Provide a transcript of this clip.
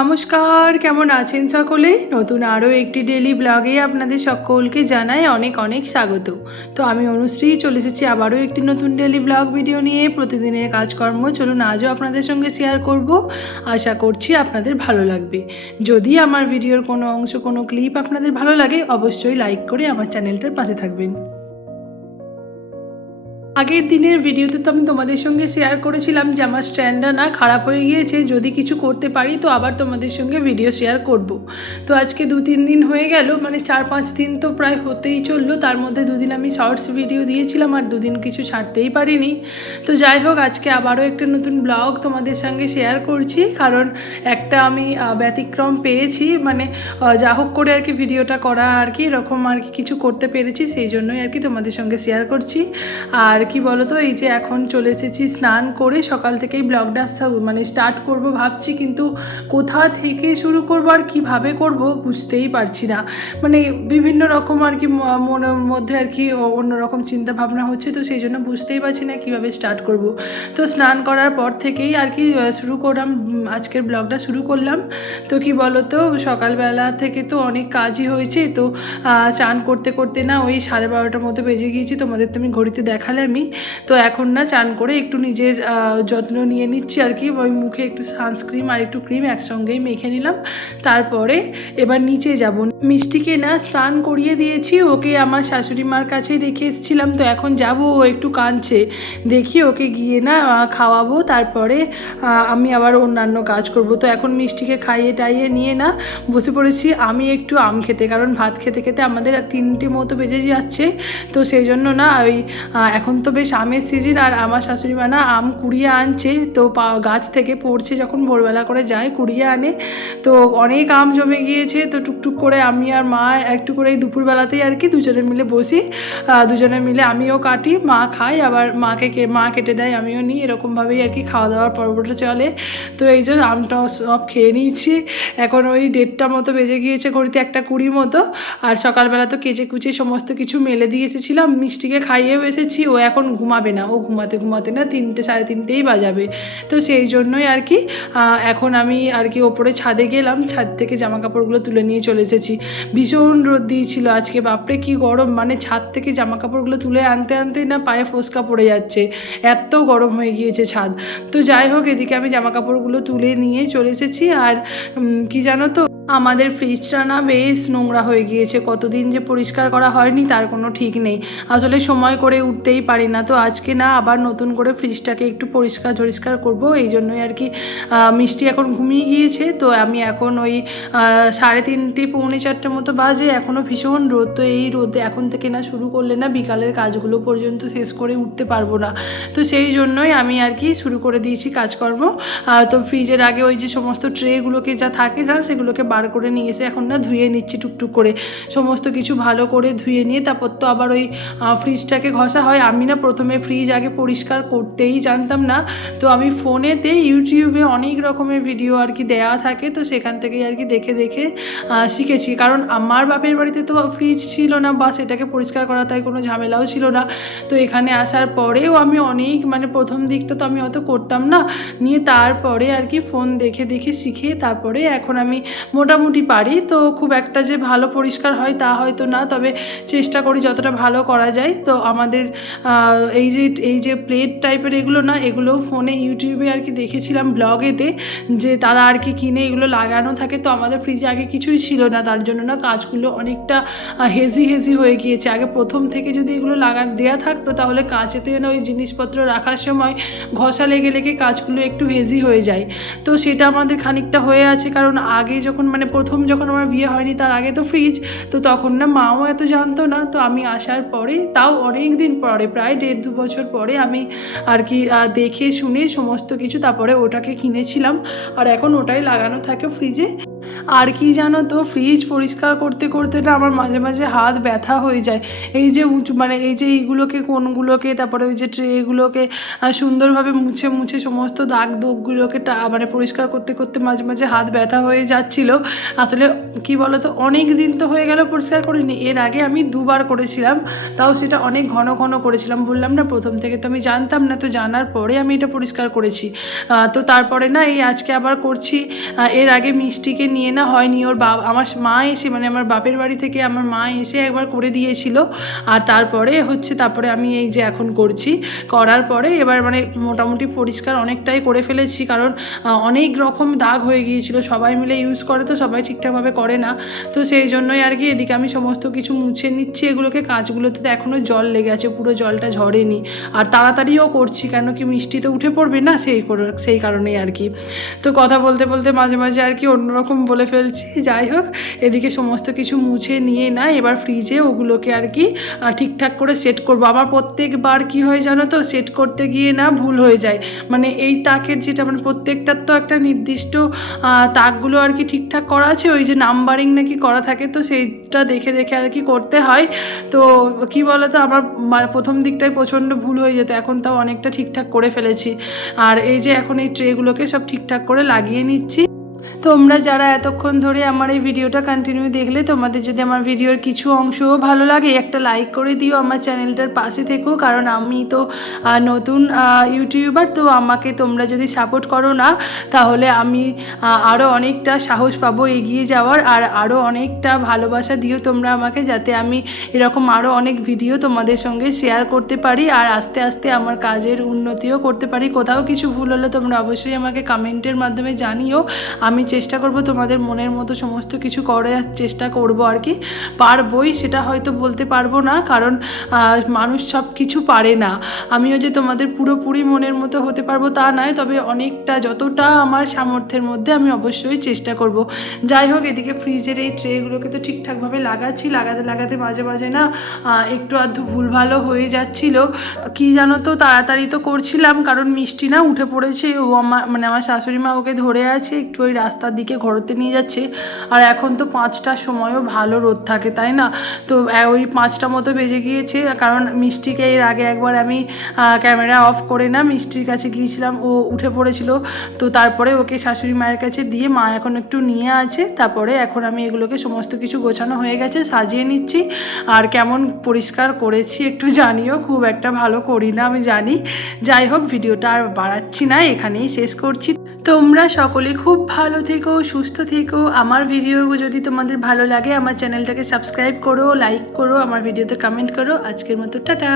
নমস্কার, কেমন আছেন সকলে? নতুন আরও একটি ডেলি ব্লগে আপনাদের সকলকে জানাই অনেক অনেক স্বাগত। তো আমি অনুশ্রী চলে এসেছি আবারও একটি নতুন ডেলি ব্লগ ভিডিও নিয়ে। প্রতিদিনের কাজকর্ম চলুন আজও আপনাদের সঙ্গে শেয়ার করব। আশা করছি আপনাদের ভালো লাগবে। যদি আমার ভিডিওর কোনো অংশ, কোনো ক্লিপ আপনাদের ভালো লাগে, অবশ্যই লাইক করে আমার চ্যানেলটার পাশে থাকবেন। আগের দিনের ভিডিওতে তো আমি তোমাদের সঙ্গে শেয়ার করেছিলাম যে আমার স্ট্যান্ডটা না খারাপ হয়ে গিয়েছে, যদি কিছু করতে পারি তো আবার তোমাদের সঙ্গে ভিডিও শেয়ার করব। তো আজকে 2-3 দিন হয়ে গেল, মানে 4-5 দিন তো প্রায় হতেই চললো। তার মধ্যে 2 দিন আমি শর্টস ভিডিও দিয়েছিলাম আর 2 দিন কিছু ছাড়তেই পারিনি। তো যাই হোক, আজকে আবারও একটা নতুন ব্লগ তোমাদের সঙ্গে শেয়ার করছি, কারণ একটা আমি ব্যতিক্রম পেয়েছি, মানে যা হোক করে আর কি ভিডিওটা করা আর কি এরকম আর কি কিছু করতে পেরেছি, সেই জন্যই আর কি তোমাদের সঙ্গে শেয়ার করছি। আর কি বলো তো, এই যে এখন চলে এসেছি স্নান করে, সকাল থেকেই ব্লগটা মানে স্টার্ট করব ভাবছি, কিন্তু কোথা থেকে শুরু করব আর কিভাবে করব বুঝতেই পারছি না। মানে বিভিন্ন রকম আর কি মনের মধ্যে আর কি অন্যরকম চিন্তা ভাবনা হচ্ছে, তো সেই জন্য বুঝতেই পারছি না কিভাবে স্টার্ট করব। তো স্নান করার পর থেকেই আর কি শুরু করলাম, আজকের ব্লগটা শুরু করলাম। তো কি বলো তো, সকালবেলা থেকে তো অনেক কাজই হয়েছে। তো চান করতে করতে না ওই 12:30টার মতো বেজে গিয়েছি, তোমাদের তো আমি ঘড়িতে দেখালামই। তো এখন না চান করে একটু নিজের যত্ন নিয়ে নিচ্ছি আর কি। ওই মুখে একটু সানস্ক্রিন আর একটু ক্রিম একসঙ্গেই মেখে নিলাম। তারপরে এবার নিচে যাব। মিষ্টিকে না স্নান করিয়ে দিয়েছি, ওকে আমার শাশুড়ি মার কাছেই রেখে এসেছিলাম। তো এখন যাব, ও একটু কাঁদছে, দেখি ওকে গিয়ে না খাওয়াবো, তারপরে আমি আবার অন্যান্য কাজ করব। তো এখন মিষ্টিকে খাইয়ে টাইয়ে নিয়ে না বসে পড়েছি আমি একটু আম খেতে, কারণ ভাত খেতে খেতে আমাদের 3টে মতো বেজে যাচ্ছে। তো সেই জন্য না ওই এখন তো বেশ আমের সিজন, আর আমার শাশুড়ি মা না আম কুড়িয়ে আনছে। তো গাছ থেকে পড়ছে যখন ভোরবেলা করে যায় কুড়িয়ে আনে, তো অনেক আম জমে গিয়েছে। তো টুকটুক করে আমি আর মা একটু করে এই দুপুরবেলাতেই আর কি দুজনে মিলে বসি, দুজনে মিলে আমিও কাটি, মা খাই, আবার মা কেটে দেয়, আমিও নিই, এরকমভাবেই আর কি খাওয়া দাওয়ার পর্বটা চলে। তো এই যে আমটাও সব খেয়ে নিয়েছি। এখন ওই 1:30 মতো বেজে গিয়েছে, ঘড়িতে 1:20 মতো। আর সকালবেলা তো কেচে কুচে সমস্ত কিছু মেলে দিয়ে এসেছিলাম, মিষ্টিকে খাইয়েও এসেছি। ও এখন ঘুমাবে না, ও ঘুমাতে ঘুমাতে না 3টে 3:30ই বাজাবে। তো সেই জন্যই আর কি এখন আমি আর কি ওপরে ছাদে গেলাম, ছাদ থেকে জামা কাপড়গুলো তুলে নিয়ে চলে এসেছি। ভীষণ রোদ দিয়েছিল আজকে, বাপরে কি গরম, মানে ছাদ থেকে জামা কাপড়গুলো তুলে আনতে আনতেই না পায়ে ফোসকা পড়ে যাচ্ছে, এত গরম হয়ে গিয়েছে ছাদ। তো যাই হোক, এদিকে আমি জামা কাপড়গুলো তুলে নিয়ে চলে এসেছি। আর কি জানো তো, আমাদের ফ্রিজটা না বেশ নোংরা হয়ে গিয়েছে, কতদিন যে পরিষ্কার করা হয়নি তার কোনো ঠিক নেই। আসলে সময় করে উঠতেই পারি না। তো আজকে না আবার নতুন করে ফ্রিজটাকে একটু পরিষ্কার করব, এই জন্যই আর কি। মিষ্টি এখন ঘুমিয়ে গিয়েছে, তো আমি এখন ওই 3:30 4:45 মতো বাজে, এখনও ভীষণ রোদ। তো এই রোদে এখন থেকে না শুরু করলে না বিকালের কাজগুলো পর্যন্ত শেষ করে উঠতে পারবো না। তো সেই জন্যই আমি আর কি শুরু করে দিয়েছি কাজকর্ম। তো ফ্রিজের আগে ওই যে সমস্ত ট্রেগুলোকে যা থাকে না সেগুলোকে বার করে নিয়ে এসে এখন না ধুয়ে নিচ্ছি টুকটুক করে, সমস্ত কিছু ভালো করে ধুয়ে নিয়ে তারপর তো আবার ওই ফ্রিজটাকে ঘষা হয়। আমি না প্রথমে ফ্রিজ আগে পরিষ্কার করতেই জানতাম না। তো আমি ফোনেতে ইউটিউবে অনেক রকমের ভিডিও আর কি দেওয়া থাকে, তো সেখান থেকেই আর কি দেখে দেখে শিখেছি। কারণ আমার বাপের বাড়িতে তো ফ্রিজ ছিল না, বা সেটাকে পরিষ্কার করা তাই কোনো ঝামেলাও ছিল না। তো এখানে আসার পরেও আমি অনেক, মানে প্রথম দিকটা তো আমি অত করতাম না, নিয়ে তারপরে আর কি ফোন দেখে দেখে শিখে তারপরে এখন আমি মোটামুটি পারি। তো খুব একটা যে ভালো পরিষ্কার হয় তা হয়তো না, তবে চেষ্টা করি যতটা ভালো করা যায়। তো আমাদের এই যে প্লেট টাইপের এগুলো না, এগুলো ফোনে ইউটিউবে আর কি দেখেছিলাম ব্লগেতে, যে তারা আর কি কিনে এগুলো লাগানো থাকে। তো আমাদের ফ্রিজে আগে কিছুই ছিল না, তার জন্য না কাজগুলো অনেকটা হেজি হয়ে গিয়েছে। আগে প্রথম থেকে যদি এগুলো দেওয়া থাকতো তাহলে কাঁচেতে না ওই জিনিসপত্র রাখার সময় ঘষা লেগে লেগে কাজগুলো একটু হেজি হয়ে যায়। তো সেটা আমাদের খানিকটা হয়ে আছে, কারণ আগে যখন, মানে প্রথম যখন আমার বিয়ে হয়নি তার আগে তো ফ্রিজ, তো তখন না মাও এত জানতো না। তো আমি আসার পরে, তাও অনেক দিন পরে, প্রায় 1.5-2 বছর পরে আমি আর কি দেখে শুনে সমস্ত কিছু তারপরে ওটাকে কিনেছিলাম, আর এখন ওটাই লাগানো থাকে ফ্রিজে। আর কি জানো তো, ফ্রিজ পরিষ্কার করতে করতে না আমার মাঝে মাঝে হাত ব্যথা হয়ে যায়। এই যে মানে এই যে এইগুলোকে কোনগুলোকে, তারপরে ওই যে ট্রেগুলোকে সুন্দরভাবে মুছে মুছে সমস্ত দাগ দোগগুলোকে মানে পরিষ্কার করতে করতে মাঝে মাঝে হাত ব্যথা হয়ে যাচ্ছিল। আসলে কি বলো তো, অনেক দিন তো হয়ে গেল পরিষ্কার করিনি। এর আগে আমি 2বার করেছিলাম, তাও সেটা অনেক ঘন ঘন করেছিলাম। বললাম না প্রথম থেকে তো আমি জানতাম না, তো জানার পরে আমি এটা পরিষ্কার করেছি। তো তারপরে না এই আজকে আবার করছি। এর আগে মিষ্টিকে নিয়ে না হয়নি, ওর আমার মা এসে, মানে আমার বাপের বাড়ি থেকে আমার মা এসে একবার করে দিয়েছিল। আর তারপরে আমি এই যে এখন করছি, করার পরে এবার মানে মোটামুটি পরিষ্কার অনেকটাই করে ফেলেছি। কারণ অনেক রকম দাগ হয়ে গিয়েছিল, সবাই মিলে ইউজ করে তো সবাই ঠিকঠাকভাবে করে না, তো সেই জন্যই আর কি এদিকে আমি সমস্ত কিছু মুছে নিচ্ছি। এগুলোকে, কাঁচগুলোতে তো এখনও জল লেগে আছে, পুরো জলটা ঝরেনি। আর তাড়াতাড়িও করছি, কেন কি মিষ্টি তো উঠে পড়বে না, সেই কারণেই আর কি। তো কথা বলতে বলতে মাঝে মাঝে আর কি অন্যরকম বলে ফেলছি। যাই হোক, এদিকে সমস্ত কিছু মুছে নিয়ে না এবার ফ্রিজে ওগুলোকে আর কি ঠিকঠাক করে সেট করব। আমার প্রত্যেকবার কি হয় জানো তো, সেট করতে গিয়ে না ভুল হয়ে যায়। মানে এই তাকের যেটা, মানে প্রত্যেকটার তো একটা নির্দিষ্ট তাকগুলো আর কি ঠিকঠাক করা আছে, ওই যে নাম্বারিং নাকি করা থাকে, তো সেইটা দেখে দেখে আর কি করতে হয়। তো কি বলো তো, আমার প্রথম দিকটায় প্রচণ্ড ভুল হয়ে যেত, এখন তাও অনেকটা ঠিকঠাক করে ফেলেছি। আর এই যে এখন এই ট্রেগুলোকে সব ঠিকঠাক করে লাগিয়ে নিচ্ছি। তোমরা যারা এতক্ষণ ধরে আমার এই ভিডিওটা কন্টিনিউ দেখলে, তোমাদের যদি আমার ভিডিওর কিছু অংশও ভালো লাগে, একটা লাইক করে দিও, আমার চ্যানেলটার পাশে থেকো। কারণ আমি তো নতুন ইউটিউবার, তো আমাকে তোমরা যদি সাপোর্ট করো না, তাহলে আমি আরও অনেকটা সাহস পাবো এগিয়ে যাওয়ার। আর আরও অনেকটা ভালোবাসা দিও তোমরা আমাকে, যাতে আমি এরকম আরও অনেক ভিডিও তোমাদের সঙ্গে শেয়ার করতে পারি, আর আস্তে আস্তে আমার কাজের উন্নতিও করতে পারি। কোথাও কিছু ভুল হলে তোমরা অবশ্যই আমাকে কমেন্টের মাধ্যমে জানিও। আমি চেষ্টা করব তোমাদের মনের মতো সমস্ত কিছু করার চেষ্টা করব আর কি। পারবই সেটা হয়তো বলতে পারবো না, কারণ মানুষ সব কিছু পারে না। আমিও যে তোমাদের পুরোপুরি মনের মতো হতে পারবো তা নয়, তবে অনেকটা, যতটা আমার সামর্থ্যের মধ্যে আমি অবশ্যই চেষ্টা করব। যাই হোক, এদিকে ফ্রিজের এই ট্রেগুলোকে তো ঠিকঠাকভাবে লাগাচ্ছি, লাগাতে লাগাতে মাঝে মাঝে না একটু আধটু ভুলভালও হয়ে যাচ্ছিল। কি জানো তো, তাড়াতাড়ি তো করছিলাম, কারণ মিষ্টি না উঠে পড়েছে। ও আমার শাশুড়ি মা ওকে ধরে আছে, একটু ওই রাস্তার দিকে ঘোরাতে নিয়ে যাচ্ছে। আর এখন তো 5টার সময়ও ভালো রোদ থাকে, তাই না? তো ওই 5টা মতো বেজে গিয়েছে। কারণ মিষ্টিকে এর আগে একবার আমি ক্যামেরা অফ করে না মিষ্টির কাছে গিয়েছিলাম, ও উঠে পড়েছিল। তো তারপরে ওকে শাশুড়ি মায়ের কাছে দিয়ে মা এখন একটু নিয়ে আছে। তারপরে এখন আমি এগুলোকে সমস্ত কিছু গোছানো হয়ে গেছে, সাজিয়ে নিচ্ছি। আর কেমন পরিষ্কার করেছি একটু জানিও, খুব একটা ভালো করি না আমি জানি। যাই হোক, ভিডিওটা আর বাড়াচ্ছি না, এখানেই শেষ করছি। তোমরা সকলে খুব ভালো থেকো, সুস্থ থেকো। আমার ভিডিও যদি তোমাদের ভালো লাগে, আমার চ্যানেলটাকে সাবস্ক্রাইব করো, লাইক করো, আমার ভিডিওতে কমেন্ট করো। আজকের মতো টাটা।